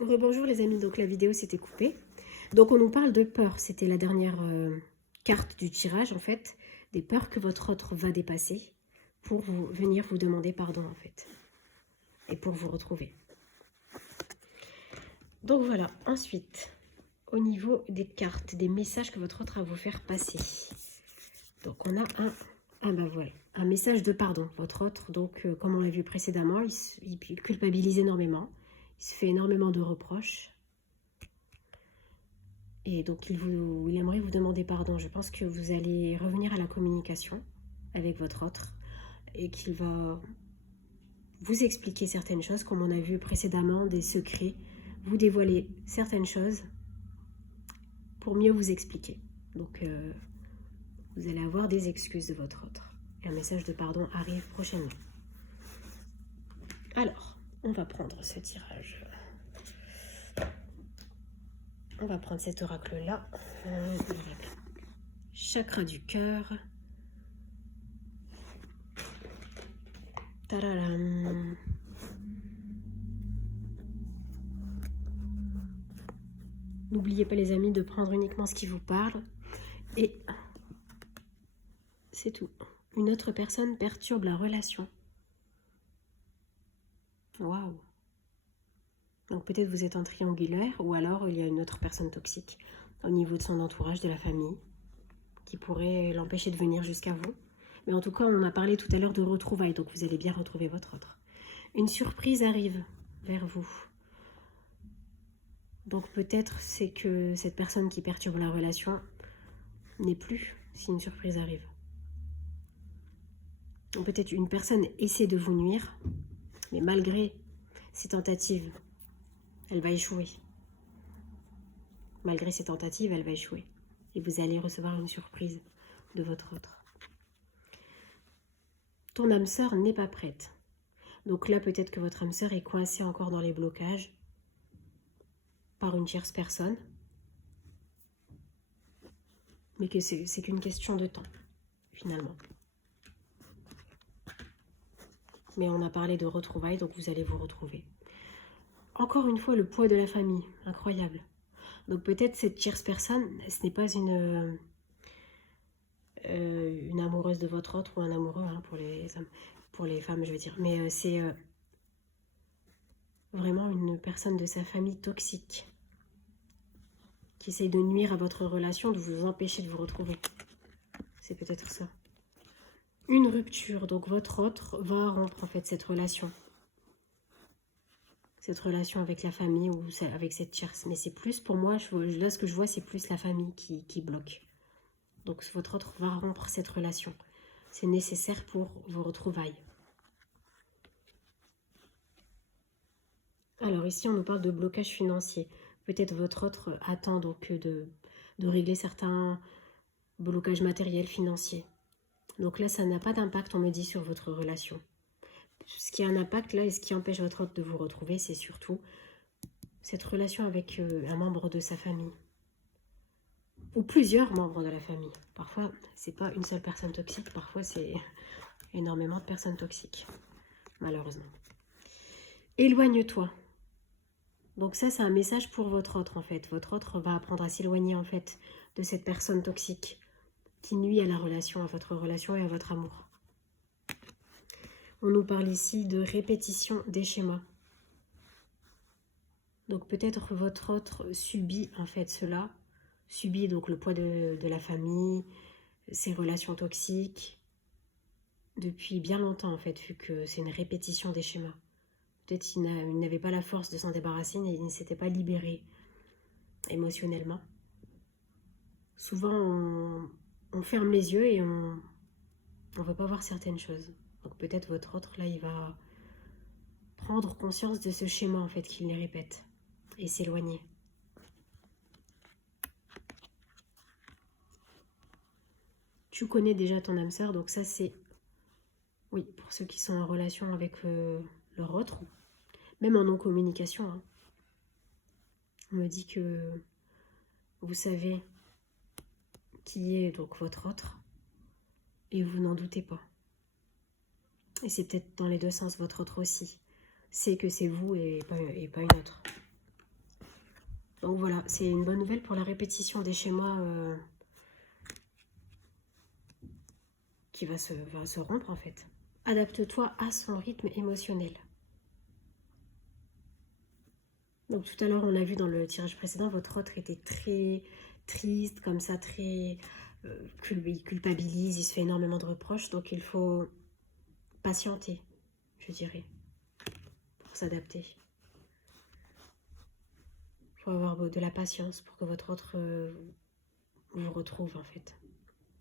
Rebonjour les amis, donc la vidéo s'était coupée. Donc on nous parle de peur, c'était la dernière carte du tirage en fait, des peurs que votre autre va dépasser pour venir vous demander pardon en fait, et pour vous retrouver. Donc voilà, ensuite, au niveau des cartes, des messages que votre autre a à vous faire passer. Donc on a un message de pardon. Votre autre, donc comme on l'a vu précédemment, il culpabilise énormément, il se fait énormément de reproches. Et donc, il aimerait vous demander pardon. Je pense que vous allez revenir à la communication avec votre autre et qu'il va vous expliquer certaines choses, comme on a vu précédemment, des secrets, vous dévoiler certaines choses pour mieux vous expliquer. Donc, vous allez avoir des excuses de votre autre. Et un message de pardon arrive prochainement. Alors, on va prendre ce tirage. On va prendre cet oracle-là. Chakra du cœur. Tadadam. N'oubliez pas les amis de prendre uniquement ce qui vous parle. Et c'est tout. Une autre personne perturbe la relation. Waouh. Donc peut-être vous êtes en triangulaire ou alors il y a une autre personne toxique au niveau de son entourage, de la famille, qui pourrait l'empêcher de venir jusqu'à vous. Mais en tout cas, on a parlé tout à l'heure de retrouvailles, donc vous allez bien retrouver votre autre. Une surprise arrive vers vous. Donc peut-être c'est que cette personne qui perturbe la relation n'est plus si une surprise arrive. Donc peut-être une personne essaie de vous nuire, mais malgré ses tentatives, elle va échouer. Malgré ses tentatives, elle va échouer. Et vous allez recevoir une surprise de votre autre. Ton âme sœur n'est pas prête. Donc là, peut-être que votre âme sœur est coincée encore dans les blocages par une tierce personne. Mais que c'est qu'une question de temps, finalement. Mais on a parlé de retrouvailles, donc vous allez vous retrouver. Encore une fois, le poids de la famille, incroyable. Donc peut-être cette tierce personne, ce n'est pas une amoureuse de votre autre ou un amoureux hein, pour les hommes, pour les femmes je veux dire, mais c'est vraiment une personne de sa famille toxique qui essaye de nuire à votre relation, de vous empêcher de vous retrouver. C'est peut-être ça. Une rupture, donc votre autre va rompre en fait cette relation. Cette relation avec la famille ou avec cette tierce. Mais c'est plus pour moi, là ce que je vois c'est plus la famille qui bloque. Donc votre autre va rompre cette relation. C'est nécessaire pour vos retrouvailles. Alors ici on nous parle de blocage financier. Peut-être votre autre attend donc de régler certains blocages matériels financiers. Donc là ça n'a pas d'impact on me dit sur votre relation. Ce qui a un impact là et ce qui empêche votre autre de vous retrouver c'est surtout cette relation avec un membre de sa famille. Ou plusieurs membres de la famille. Parfois, c'est pas une seule personne toxique, parfois c'est énormément de personnes toxiques, malheureusement. Éloigne-toi. Donc ça, c'est un message pour votre autre, en fait. Votre autre va apprendre à s'éloigner, en fait, de cette personne toxique qui nuit à la relation, à votre relation et à votre amour. On nous parle ici de répétition des schémas. Donc peut-être votre autre subit, en fait, cela. Subit donc le poids de la famille, ces relations toxiques, depuis bien longtemps, en fait, vu que c'est une répétition des schémas. Peut-être qu'il n'avait pas la force de s'en débarrasser, il ne s'était pas libéré émotionnellement. Souvent, on ferme les yeux et on ne veut pas voir certaines choses. Donc peut-être votre autre, là, il va prendre conscience de ce schéma, en fait, qu'il les répète et s'éloigner. Tu connais déjà ton âme sœur, donc ça, c'est... Oui, pour ceux qui sont en relation avec leur autre, même en non-communication, hein. On me dit que vous savez qui est donc votre autre et vous n'en doutez pas. Et c'est peut-être dans les deux sens, votre autre aussi sait que c'est vous et pas une autre. Donc voilà, c'est une bonne nouvelle pour la répétition des schémas qui va se rompre en fait. Adapte-toi à son rythme émotionnel. Donc tout à l'heure, on l'a vu dans le tirage précédent, votre autre était très triste, comme ça, très il culpabilise, il se fait énormément de reproches. Donc il faut patienter, je dirais, pour s'adapter. Il faut avoir de la patience pour que votre autre vous retrouve en fait.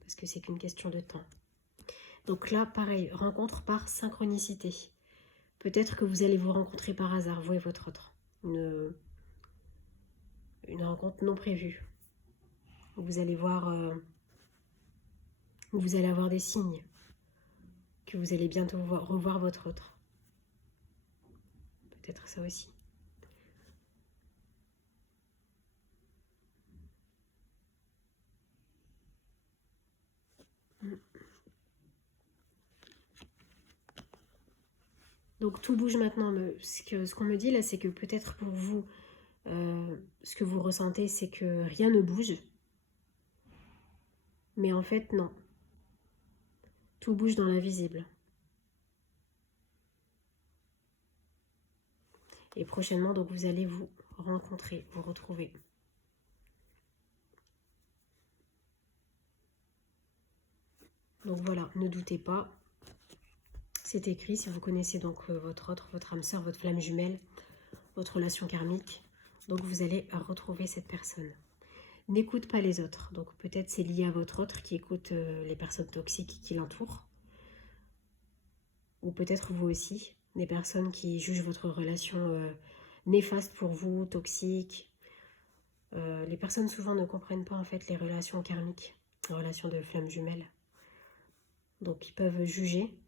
Parce que c'est qu'une question de temps. Donc là, pareil, rencontre par synchronicité. Peut-être que vous allez vous rencontrer par hasard, vous et votre autre. Une rencontre non prévue. Vous allez voir, vous allez avoir des signes que vous allez bientôt revoir votre autre. Peut-être ça aussi. Donc tout bouge maintenant. Ce qu'on me dit là, c'est que peut-être pour vous, ce que vous ressentez, c'est que rien ne bouge. Mais en fait, non. Tout bouge dans l'invisible. Et prochainement, donc vous allez vous rencontrer, vous retrouver. Donc voilà, ne doutez pas. C'est écrit, si vous connaissez donc votre autre, votre âme sœur, votre flamme jumelle, votre relation karmique. Donc vous allez retrouver cette personne. N'écoute pas les autres. Donc peut-être c'est lié à votre autre qui écoute les personnes toxiques qui l'entourent. Ou peut-être vous aussi, des personnes qui jugent votre relation néfaste pour vous, toxique. Les personnes souvent ne comprennent pas en fait les relations karmiques, les relations de flamme jumelle. Donc ils peuvent juger,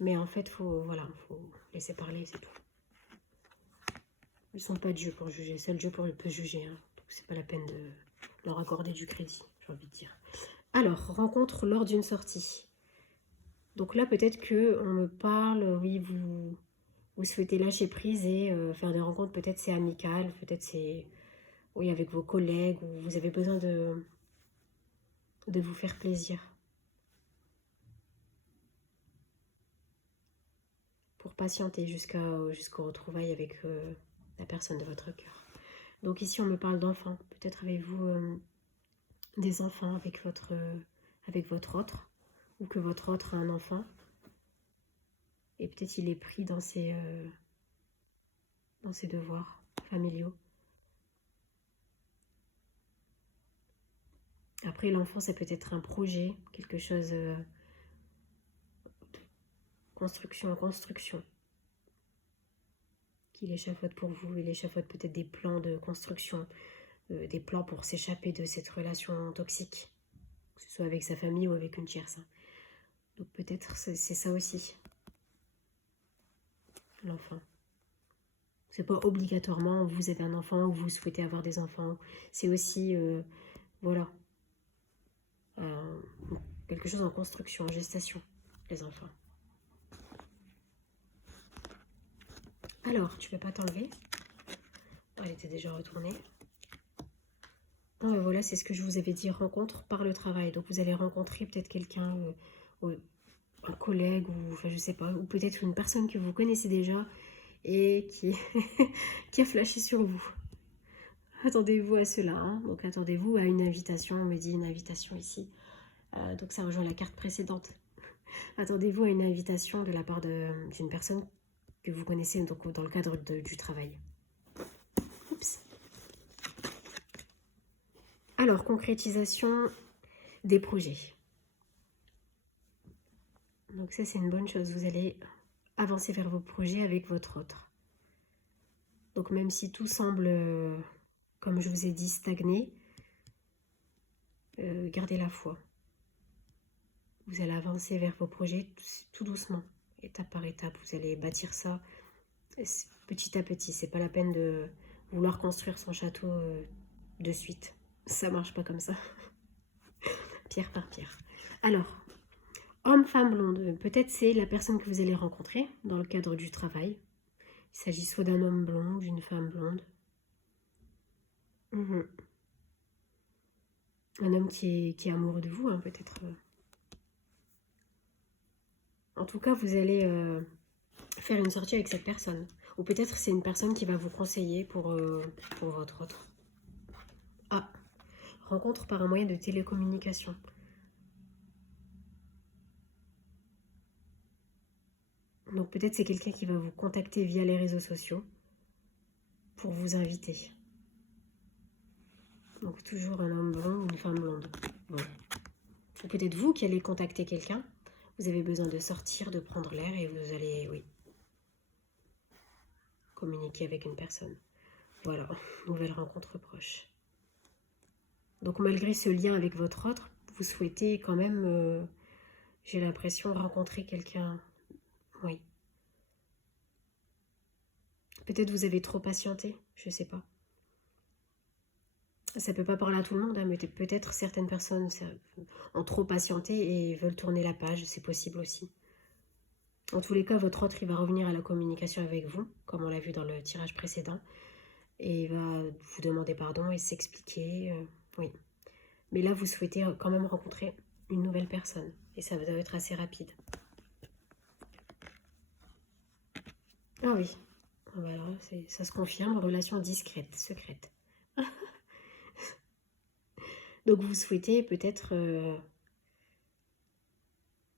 mais en fait faut laisser parler, c'est tout. Ils ne sont pas Dieu pour juger, seul Dieu peut juger, hein. Donc c'est pas la peine de leur accorder du crédit, j'ai envie de dire. Alors, rencontre lors d'une sortie. Donc là peut-être que on me parle, oui, vous souhaitez lâcher prise et faire des rencontres, peut-être c'est amical, peut-être c'est oui, avec vos collègues, ou vous avez besoin de vous faire plaisir. Pour patienter jusqu'au retrouvailles avec la personne de votre cœur. Donc ici on me parle d'enfants. Peut-être avez-vous des enfants avec votre autre, ou que votre autre a un enfant. Et peut-être il est pris dans ses devoirs familiaux. Après l'enfant ça peut être un projet, quelque chose de construction, qu'il échafaude pour vous. Il échafaude peut-être des plans de construction, des plans pour s'échapper de cette relation toxique, que ce soit avec sa famille ou avec une tierce. Donc peut-être c'est ça aussi, l'enfant. C'est pas obligatoirement vous avez un enfant ou vous souhaitez avoir des enfants. C'est aussi, voilà, quelque chose en construction, en gestation, les enfants. Alors, tu peux pas t'enlever. Elle était déjà retournée. Bon, ben voilà, c'est ce que je vous avais dit, rencontre par le travail. Donc vous allez rencontrer peut-être quelqu'un, un collègue, ou enfin, je sais pas, ou peut-être une personne que vous connaissez déjà et qui, qui a flashé sur vous. Attendez-vous à cela, hein. Donc attendez-vous à une invitation, on me dit une invitation ici. Donc ça rejoint la carte précédente. Attendez-vous à une invitation de la part d'une personne que vous connaissez donc, dans le cadre du travail. Oups. Alors, concrétisation des projets. Donc ça, c'est une bonne chose. Vous allez avancer vers vos projets avec votre autre. Donc même si tout semble, comme je vous ai dit, stagner, gardez la foi. Vous allez avancer vers vos projets tout doucement, étape par étape. Vous allez bâtir ça petit à petit. C'est pas la peine de vouloir construire son château de suite. Ça marche pas comme ça. Pierre par pierre. Alors, homme, femme blonde. Peut-être c'est la personne que vous allez rencontrer dans le cadre du travail. Il s'agit soit d'un homme blond ou d'une femme blonde. Mhm. Un homme qui est amoureux de vous, hein, peut-être. En tout cas, vous allez faire une sortie avec cette personne. Ou peut-être c'est une personne qui va vous conseiller pour votre autre. Ah, rencontre par un moyen de télécommunication. Donc peut-être c'est quelqu'un qui va vous contacter via les réseaux sociaux pour vous inviter. Donc toujours un homme blond ou une femme blonde. Bon. Ou peut-être vous qui allez contacter quelqu'un. Vous avez besoin de sortir, de prendre l'air et vous allez, oui, communiquer avec une personne. Voilà, nouvelle rencontre proche. Donc malgré ce lien avec votre autre, vous souhaitez quand même, j'ai l'impression, rencontrer quelqu'un. Oui. Peut-être vous avez trop patienté, je sais pas. Ça peut pas parler à tout le monde, hein, mais peut-être certaines personnes ont trop patienté et veulent tourner la page, c'est possible aussi. En tous les cas, votre autre, il va revenir à la communication avec vous, comme on l'a vu dans le tirage précédent, et il va vous demander pardon et s'expliquer, oui. Mais là, vous souhaitez quand même rencontrer une nouvelle personne, et ça va être assez rapide. Ah oui, voilà, ça se confirme, relation discrète, secrète. Donc vous souhaitez peut-être,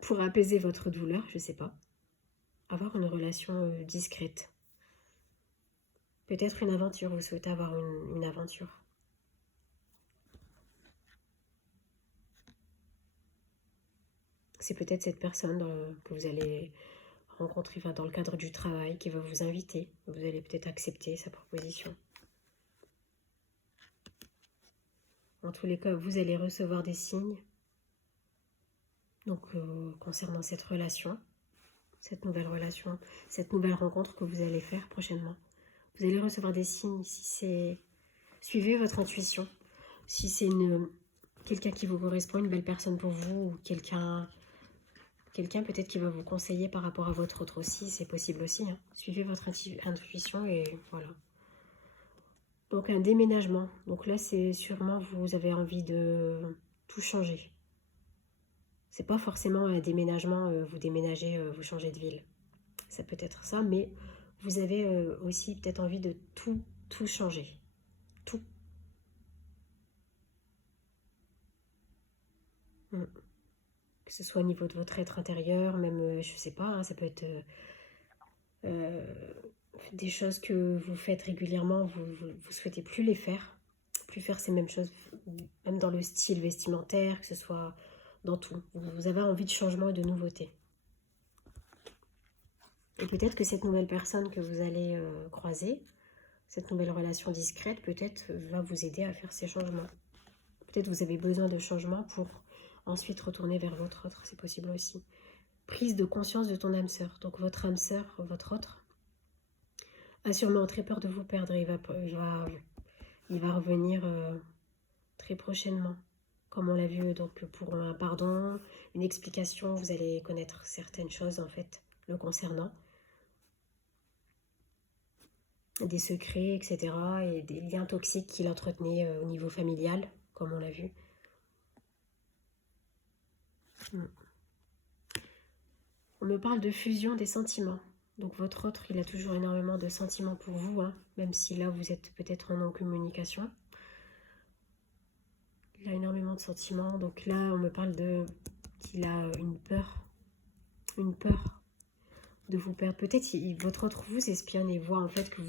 pour apaiser votre douleur, je sais pas, avoir une relation discrète. Peut-être une aventure, vous souhaitez avoir une aventure. C'est peut-être cette personne que vous allez rencontrer dans le cadre du travail qui va vous inviter. Vous allez peut-être accepter sa proposition. En tous les cas, vous allez recevoir des signes. Donc, concernant cette relation, cette nouvelle relation, cette nouvelle rencontre que vous allez faire prochainement. Vous allez recevoir des signes. Si c'est... Suivez votre intuition. Si c'est quelqu'un qui vous correspond, une belle personne pour vous, ou quelqu'un peut-être qui va vous conseiller par rapport à votre autre aussi, c'est possible aussi. Hein. Suivez votre intuition et voilà. Donc un déménagement. Donc là, c'est sûrement vous avez envie de tout changer. C'est pas forcément un déménagement, vous déménagez, vous changez de ville. Ça peut être ça, mais vous avez aussi peut-être envie de tout changer. Tout. Mm. Que ce soit au niveau de votre être intérieur, même, je sais pas, hein, ça peut être des choses que vous faites régulièrement, vous souhaitez plus les faire. Plus faire ces mêmes choses, même dans le style vestimentaire, que ce soit dans tout. Vous avez envie de changement et de nouveauté. Et peut-être que cette nouvelle personne que vous allez croiser, cette nouvelle relation discrète, peut-être va vous aider à faire ces changements. Peut-être vous avez besoin de changements pour ensuite retourner vers votre autre, c'est possible aussi. Prise de conscience de ton âme sœur. Donc votre âme sœur, votre autre, a sûrement très peur de vous perdre. Il va revenir très prochainement. Comme on l'a vu, donc pour un pardon, une explication, vous allez connaître certaines choses en fait le concernant. Des secrets, etc. Et des liens toxiques qu'il entretenait au niveau familial, comme on l'a vu. On me parle de fusion des sentiments. Donc votre autre, il a toujours énormément de sentiments pour vous, hein, même si là vous êtes peut-être en non-communication. Il a énormément de sentiments. Donc là, on me parle qu'il a une peur de vous perdre. Peut-être votre autre vous espionne et voit en fait que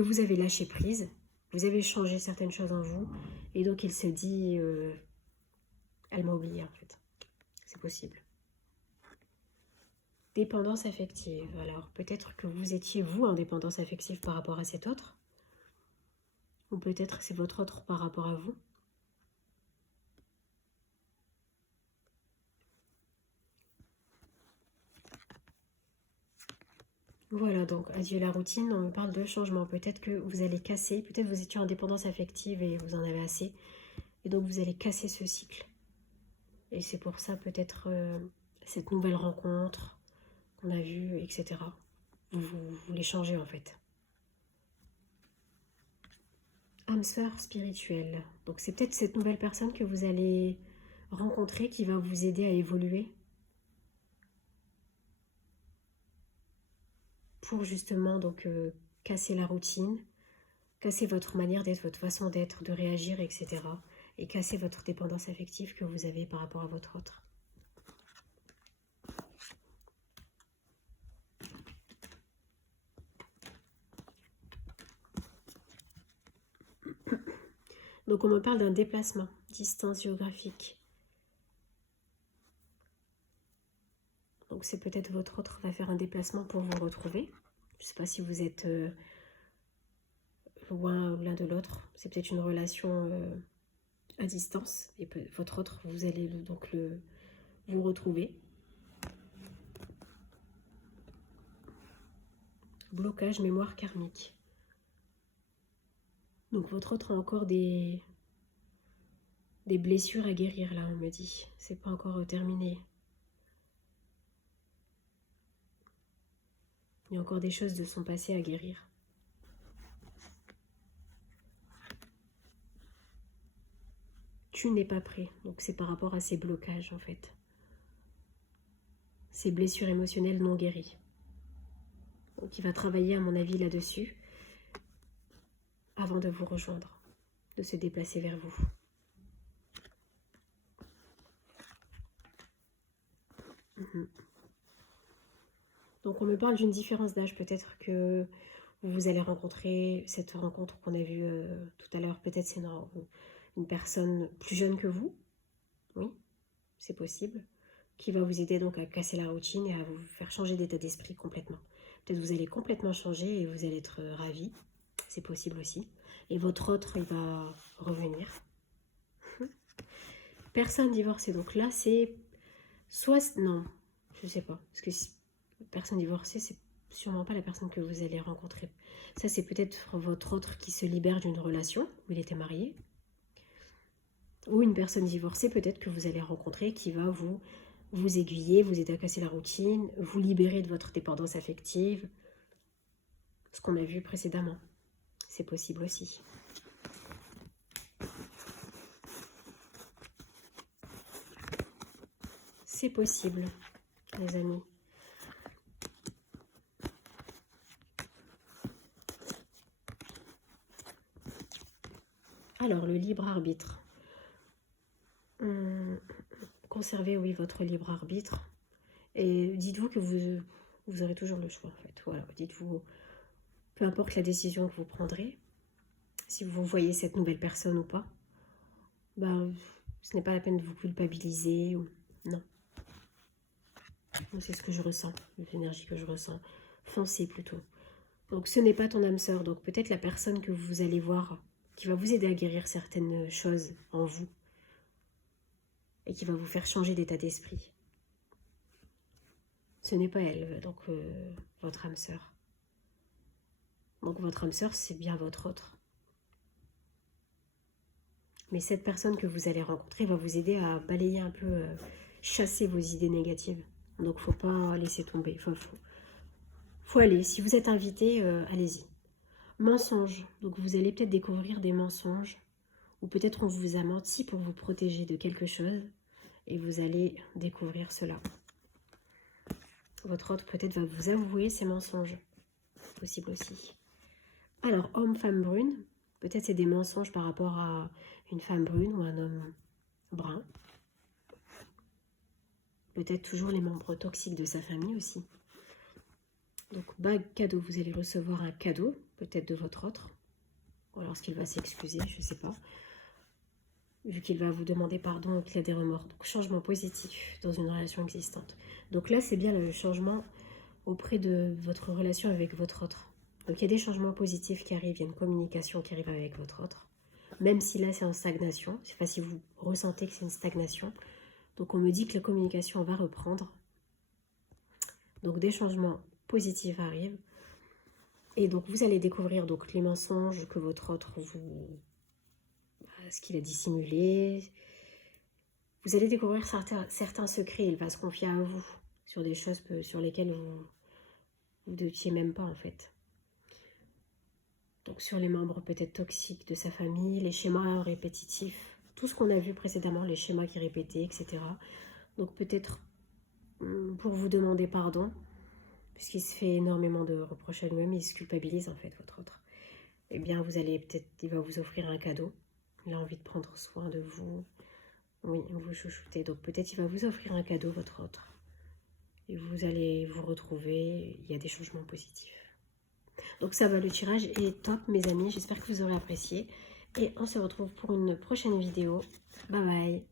vous avez lâché prise. Vous avez changé certaines choses en vous. Et donc il se dit, elle m'a oublié en fait. C'est possible. Dépendance affective. Alors peut-être que vous étiez vous en dépendance affective par rapport à cet autre. Ou peut-être c'est votre autre par rapport à vous. Voilà, donc adieu la routine, on me parle de changement. Peut-être que vous allez casser, peut-être vous étiez en dépendance affective et vous en avez assez. Et donc vous allez casser ce cycle. Et c'est pour ça peut-être cette nouvelle rencontre qu'on a vue, etc. Vous voulez changer en fait. âme sœur spirituelle. Donc c'est peut-être cette nouvelle personne que vous allez rencontrer qui va vous aider à évoluer pour justement donc casser la routine, casser votre manière d'être, votre façon d'être, de réagir, etc. Et casser votre dépendance affective que vous avez par rapport à votre autre. Donc on me parle d'un déplacement, distance géographique. Donc c'est peut-être votre autre va faire un déplacement pour vous retrouver. Je ne sais pas si vous êtes loin l'un de l'autre. C'est peut-être une relation à distance. Et votre autre, vous allez donc vous retrouver. Blocage, mémoire karmique. Donc votre autre a encore des blessures à guérir là, on me dit. C'est pas encore terminé. Il y a encore des choses de son passé à guérir. Tu n'es pas prêt. Donc c'est par rapport à ces blocages en fait. Ces blessures émotionnelles non guéries. Donc il va travailler à mon avis là-dessus avant de vous rejoindre, de se déplacer vers vous. Donc on me parle d'une différence d'âge, peut-être que vous allez rencontrer cette rencontre qu'on a vue tout à l'heure, peut-être c'est une personne plus jeune que vous, oui, c'est possible, qui va vous aider donc à casser la routine et à vous faire changer d'état d'esprit complètement. Peut-être vous allez complètement changer et vous allez être ravis, c'est possible aussi. Et votre autre, il va revenir. Personne divorcée, donc là c'est soit, non, je sais pas, parce que si personne divorcée, c'est sûrement pas la personne que vous allez rencontrer. Ça, c'est peut-être votre autre qui se libère d'une relation où il était marié. Ou une personne divorcée, peut-être que vous allez rencontrer qui va vous aiguiller, vous aider à casser la routine, vous libérer de votre dépendance affective. Ce qu'on a vu précédemment. C'est possible aussi. C'est possible, les amis. Alors, le libre arbitre. Conservez, oui, votre libre arbitre. Et dites-vous que vous aurez toujours le choix, en fait. Voilà, dites-vous, peu importe la décision que vous prendrez, si vous voyez cette nouvelle personne ou pas, ben, ce n'est pas la peine de vous culpabiliser. Non. C'est ce que je ressens, l'énergie que je ressens. Foncez plutôt. Donc ce n'est pas ton âme sœur, donc peut-être la personne que vous allez voir qui va vous aider à guérir certaines choses en vous et qui va vous faire changer d'état d'esprit. Ce n'est pas elle, donc votre âme sœur. Donc votre âme sœur, c'est bien votre autre. Mais cette personne que vous allez rencontrer va vous aider à balayer un peu, chasser vos idées négatives. Donc faut pas laisser tomber, faut aller. Si vous êtes invité, allez-y. Mensonges. Donc vous allez peut-être découvrir des mensonges. Ou peut-être on vous a menti pour vous protéger de quelque chose. Et vous allez découvrir cela. Votre autre peut-être va vous avouer ces mensonges. C'est possible aussi. Alors, homme, femme brune. Peut-être c'est des mensonges par rapport à une femme brune ou un homme brun. Peut-être toujours les membres toxiques de sa famille aussi. Donc, bague, cadeau. Vous allez recevoir un cadeau, peut-être de votre autre. Ou alors, qu'il va s'excuser, je ne sais pas. Vu qu'il va vous demander pardon et qu'il a des remords. Donc, changement positif dans une relation existante. Donc là, c'est bien le changement auprès de votre relation avec votre autre. Donc, il y a des changements positifs qui arrivent. Il y a une communication qui arrive avec votre autre. Même si là, c'est en stagnation. Je ne sais pas si vous ressentez que c'est une stagnation. Donc, on me dit que la communication va reprendre. Donc, des changements positifs arrivent. Et donc, vous allez découvrir donc, les mensonges que votre autre ce qu'il a dissimulé. Vous allez découvrir certains secrets. Il va se confier à vous sur des choses sur lesquelles vous ne doutiez même pas, en fait. Donc sur les membres peut-être toxiques de sa famille, les schémas répétitifs, tout ce qu'on a vu précédemment, les schémas qui répétaient, etc. Donc peut-être pour vous demander pardon, puisqu'il se fait énormément de reproches à lui-même, il se culpabilise en fait, votre autre. Eh bien vous allez peut-être, il va vous offrir un cadeau, il a envie de prendre soin de vous, oui, vous chouchoutez, donc peut-être il va vous offrir un cadeau, votre autre. Et vous allez vous retrouver, il y a des changements positifs. Donc ça va, le tirage est top mes amis, j'espère que vous aurez apprécié. Et on se retrouve pour une prochaine vidéo. Bye bye.